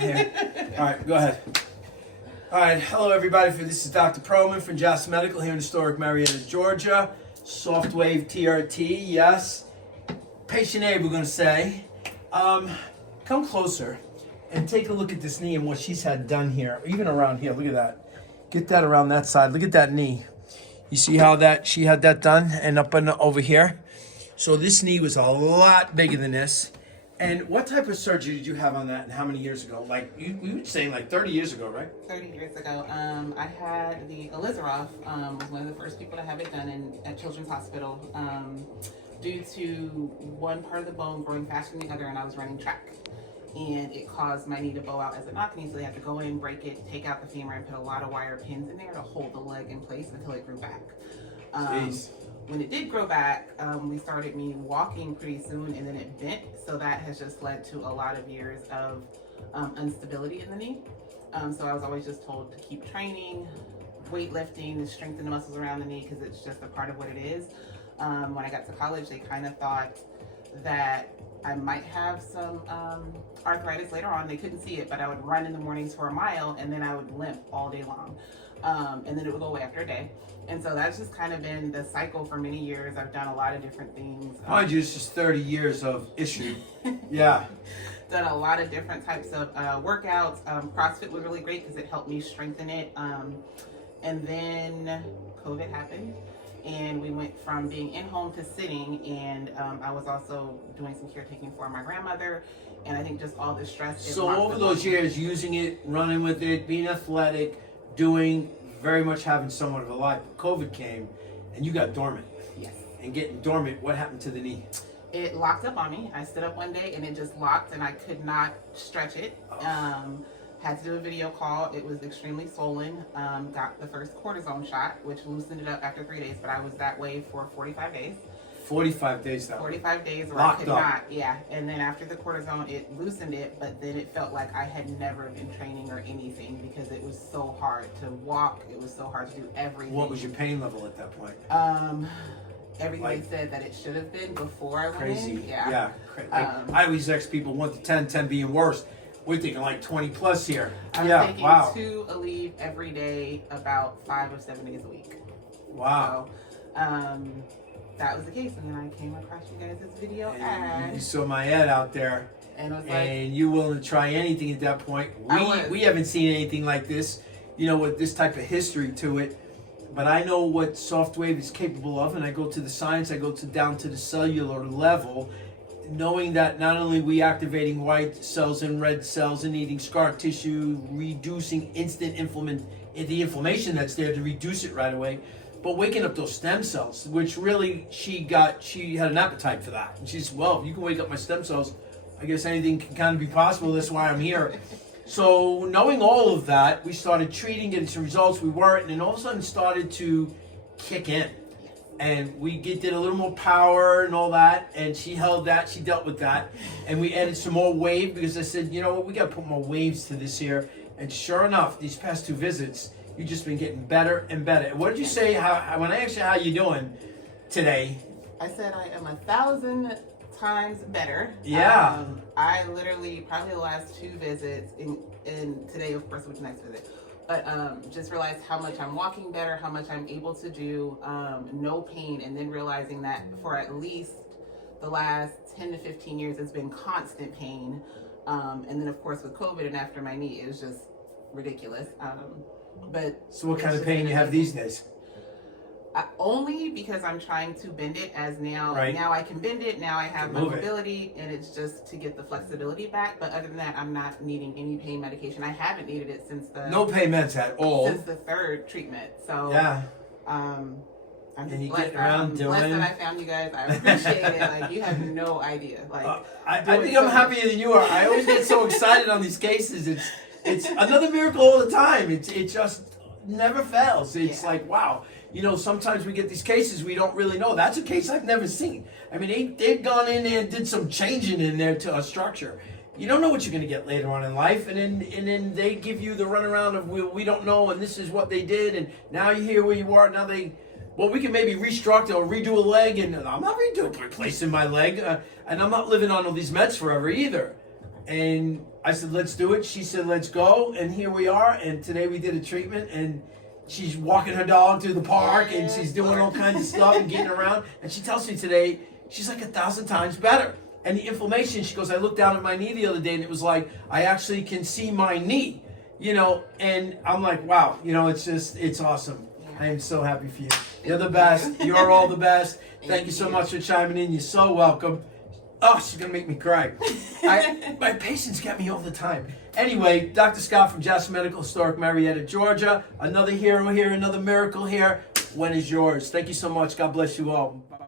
here. All right, go ahead. All right, hello everybody. This is Dr. Perlman from Jas Medical here in historic Marietta, Georgia. Softwave TRT, yes. Patient A, we're going to say. Come closer and take a look at this knee and what she's had done here, even around here. Look at that. Get that around that side. Look at that knee. You see how that she had that done and up and over here? So this knee was a lot bigger than this. And what type of surgery did you have on that and how many years ago? Like, we were saying like 30 years ago, right? 30 years ago. I had the Alizaroff, was one of the first people to have it done at Children's Hospital due to one part of the bone growing faster than the other, and I was running track. And it caused my knee to bow out as a knock knee, so they had to go in, break it, take out the femur, and put a lot of wire pins in there to hold the leg in place until it grew back. When it did grow back, we started me walking pretty soon, and then it bent, so that has just led to a lot of years of instability in the knee. So I was always just told to keep training, weightlifting, to strengthen the muscles around the knee, because it's just a part of what it is. When I got to college, they kind of thought that I might have some arthritis later on. They couldn't see it, but I would run in the mornings for a mile, and then I would limp all day long. And then it would go away after a day. And so that's just kind of been the cycle for many years. I've done a lot of different things. Mind you, it's just 30 years of issue. Yeah. Done a lot of different types of workouts. CrossFit was really great because it helped me strengthen it. And then COVID happened, and we went from being in home to sitting, and I was also doing some caretaking for my grandmother, and I think just all the stress. So over those years, using it, running with it, being athletic, doing very much having somewhat of a life, COVID came, and you got dormant. Yes. And getting dormant, what happened to the knee? It locked up on me. I stood up one day, and it just locked, and I could not stretch it. Had to do a video call. It was extremely swollen. Got the first cortisone shot, which loosened it up after 3 days, but I was that way for 45 days. 45 days now. 45 days where Locked I could up. not, yeah. And then after the cortisone, it loosened it, but then it felt like I had never been training or anything because it was so hard to walk. It was so hard to do everything. What was your pain level at that point? Everything Like, said that it should have been before I went crazy. in. Yeah. I always ask people 1 to 10, 10 being worst. We're thinking like 20 plus here. I was taking 2 Aleve every day, about 5 or 7 days a week. Wow. So, that was the case, and then I came across you guys' You video ad, saw my ad out there, and was like, and you willing to try anything at that point. We haven't seen anything like this, you know, with this type of history to it. But I know what SoftWave is capable of, and I go to the science, I go down to the cellular level, knowing that not only we activating white cells and red cells and eating scar tissue, reducing instant the inflammation that's there to reduce it right away, but waking up those stem cells, which really she had an appetite for that. And she said, well, if you can wake up my stem cells, I guess anything can kind of be possible. That's why I'm here. So knowing all of that, we started treating, getting some results we weren't, and then all of a sudden started to kick in. And we did a little more power and all that, and she held that, she dealt with that. And we added some more wave because I said, you know what, we got to put more waves to this here. And sure enough, these past 2 visits, you've just been getting better and better. What did you say, when I asked you how you doing today? I said I am 1,000 times better. Yeah. I literally, probably the last 2 visits, and today, of course, was the next visit, but just realized how much I'm walking better, how much I'm able to do, no pain, and then realizing that for at least the last 10 to 15 years, it's been constant pain. And then, of course, with COVID and after my knee, it was just ridiculous. But so what kind of pain you have these days? Only because I'm trying to bend it now I can bend it, now I have my mobility, and it's just to get the flexibility back. But other than that, I'm not needing any pain medication. I haven't needed it since no pain meds at all since the 3rd treatment. So yeah, I'm and you blessed. get around doing. Blessed that I found you guys. I appreciate it. Like, you have no idea. Like I think I'm happier than you are. I always get so excited on these cases. It's another miracle all the time. It just never fails. It's like, wow. You know, sometimes we get these cases we don't really know. That's a case I've never seen. I mean, they've gone in there and did some changing in there to a structure. You don't know what you're going to get later on in life, and then they give you the runaround of we don't know, and this is what they did, and now you're here where you are. Now we can maybe restructure or redo a leg, and I'm not replacing my leg, and I'm not living on all these meds forever either. And I said, let's do it. She said, let's go. And here we are. And today we did a treatment, and she's walking her dog through the park, and she's doing all kinds of stuff and getting around. And she tells me today she's like 1,000 times better. And the inflammation, she goes, I looked down at my knee the other day, and it was like, I actually can see my knee, you know. And I'm like, wow, you know, it's awesome. I am so happy for you. You're the best. You're all the best. Thank you so much for chiming in. You're so welcome. Oh, she's going to make me cry. My patients get me all the time. Anyway, Dr. Scott from Jasper Medical, Historic Marietta, Georgia. Another hero here, another miracle here. When is yours? Thank you so much. God bless you all.